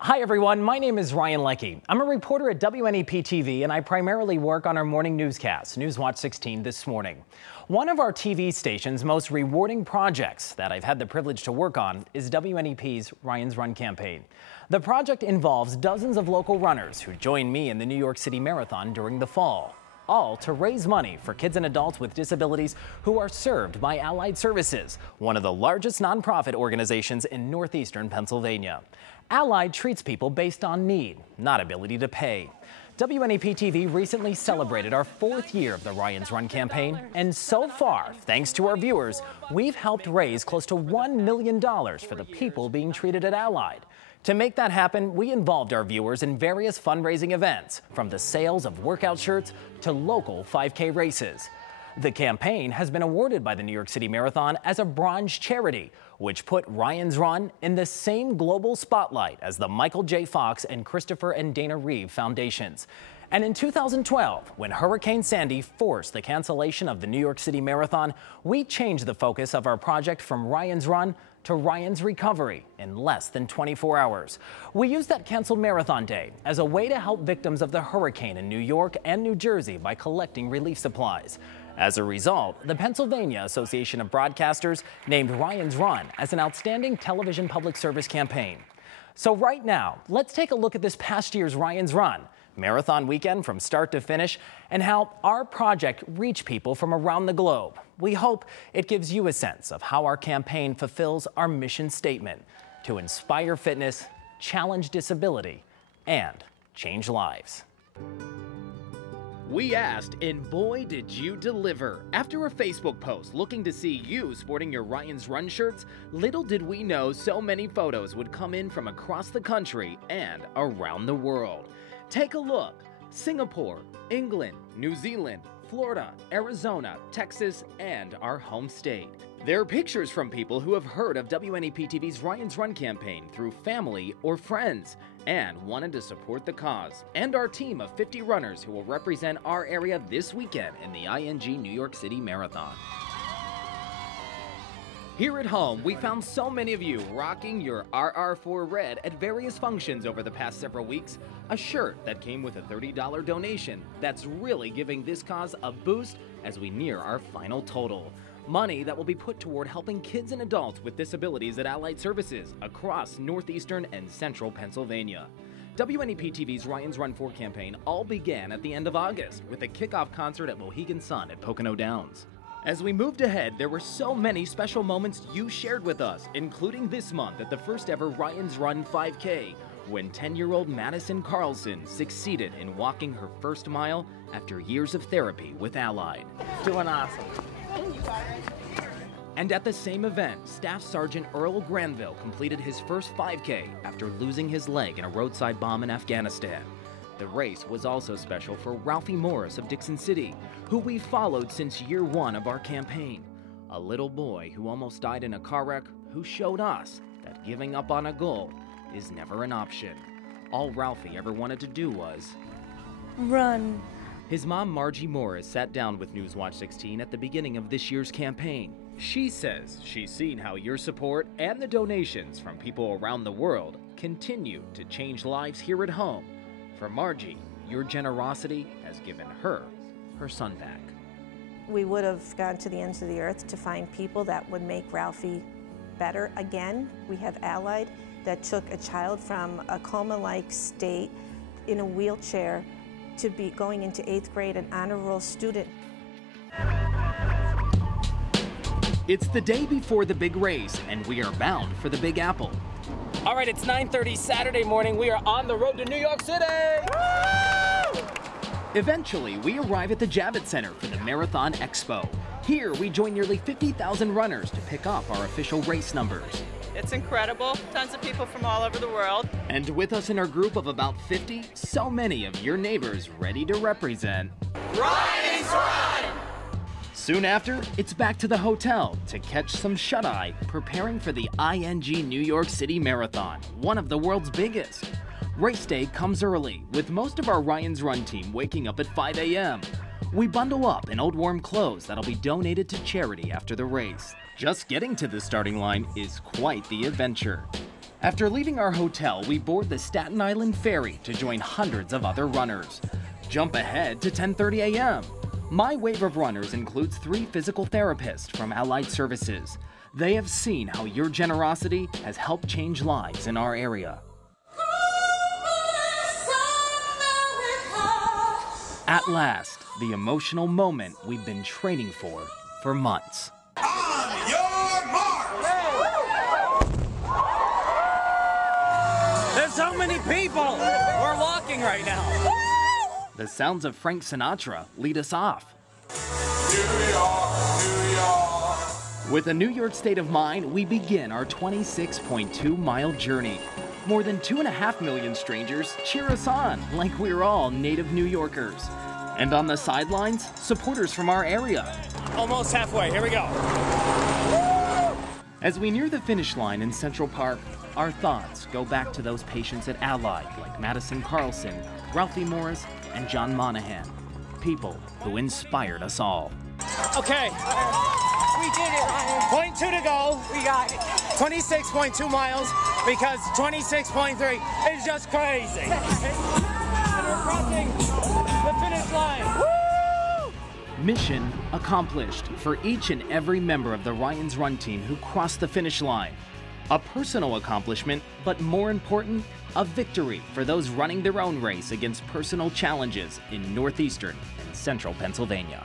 Hi everyone, my name is Ryan Leckie. I'm a reporter at WNEP TV and I primarily work on our morning newscast, Newswatch 16 this morning. One of our TV station's most rewarding projects that I've had the privilege to work on is WNEP's Ryan's Run campaign. The project involves dozens of local runners who join me in the New York City Marathon during the fall, all to raise money for kids and adults with disabilities who are served by Allied Services, one of the largest nonprofit organizations in northeastern Pennsylvania. Allied treats people based on need, not ability to pay. WNEP TV recently celebrated our 4th year of the Ryan's Run campaign, and so far, thanks to our viewers, we've helped raise close to $1 million for the people being treated at Allied. To make that happen, we involved our viewers in various fundraising events, from the sales of workout shirts to local 5K races. The campaign has been awarded by the New York City Marathon as a bronze charity, which put Ryan's Run in the same global spotlight as the Michael J. Fox and Christopher and Dana Reeve Foundations. And in 2012, when Hurricane Sandy forced the cancellation of the New York City Marathon, we changed the focus of our project from Ryan's Run to Ryan's Recovery in less than 24 hours. We used that canceled marathon day as a way to help victims of the hurricane in New York and New Jersey by collecting relief supplies. As a result, the Pennsylvania Association of Broadcasters named Ryan's Run as an outstanding television public service campaign. So right now, let's take a look at this past year's Ryan's Run, marathon weekend from start to finish, and how our project reached people from around the globe. We hope it gives you a sense of how our campaign fulfills our mission statement: to inspire fitness, challenge disability, and change lives. We asked, and boy did you deliver. After a Facebook post looking to see you sporting your Ryan's Run shirts, little did we know so many photos would come in from across the country and around the world. Take a look. Singapore, England, New Zealand, Florida, Arizona, Texas, and our home state. They're pictures from people who have heard of WNEP TV's Ryan's Run campaign through family or friends and wanted to support the cause, and our team of 50 runners who will represent our area this weekend in the ING New York City Marathon. Here at home, we found so many of you rocking your RR4 red at various functions over the past several weeks, a shirt that came with a $30 donation that's really giving this cause a boost as we near our final total. Money that will be put toward helping kids and adults with disabilities at Allied Services across northeastern and central Pennsylvania. WNEP TV's Ryan's Run 4 campaign all began at the end of August with a kickoff concert at Mohegan Sun at Pocono Downs. As we moved ahead, there were so many special moments you shared with us, including this month at the first ever Ryan's Run 5K, when 10-year-old Madison Carlson succeeded in walking her first mile after years of therapy with Allied. Doing awesome. And at the same event, Staff Sergeant Earl Granville completed his first 5K after losing his leg in a roadside bomb in Afghanistan. The race was also special for Ralphie Morris of Dixon City, who we followed since year one of our campaign. A little boy who almost died in a car wreck who showed us that giving up on a goal is never an option. All Ralphie ever wanted to do was run. His mom, Margie Morris, sat down with Newswatch 16 at the beginning of this year's campaign. She says she's seen how your support and the donations from people around the world continue to change lives here at home. For Margie, your generosity has given her son back. We would have gone to the ends of the earth to find people that would make Ralphie better again. We have Allied that took a child from a coma-like state in a wheelchair to be going into 8th grade, an honor roll student. It's the day before the big race, and we are bound for the Big Apple. All right, it's 9:30 Saturday morning. We are on the road to New York City. Woo! Eventually, we arrive at the Javits Center for the Marathon Expo. Here, we join nearly 50,000 runners to pick up our official race numbers. It's incredible. Tons of people from all over the world. And with us in our group of about 50, so many of your neighbors ready to represent Ryan's Run! Soon after, it's back to the hotel to catch some shut-eye, preparing for the ING New York City Marathon, one of the world's biggest. Race day comes early, with most of our Ryan's Run team waking up at 5 a.m. We bundle up in old warm clothes that'll be donated to charity after the race. Just getting to the starting line is quite the adventure. After leaving our hotel, we board the Staten Island ferry to join hundreds of other runners. Jump ahead to 10:30 a.m. My wave of runners includes 3 physical therapists from Allied Services. They have seen how your generosity has helped change lives in our area. At last, the emotional moment we've been training for months. On your mark! There's so many people! We're walking right now. The sounds of Frank Sinatra lead us off. New York, New York. With a New York state of mind, we begin our 26.2-mile journey. More than 2.5 million strangers cheer us on like we're all native New Yorkers. And on the sidelines, supporters from our area. Almost halfway, here we go. As we near the finish line in Central Park, our thoughts go back to those patients at Allied like Madison Carlson, Ralphie Morris, and John Monahan. People who inspired us all. Okay. We did it, Ryan. 0.2 to go. We got it. 26.2 miles because 26.3 is just crazy. And we're crossing the finish line. Woo! Mission accomplished for each and every member of the Ryan's Run team who crossed the finish line. A personal accomplishment, but more important, a victory for those running their own race against personal challenges in northeastern and central Pennsylvania.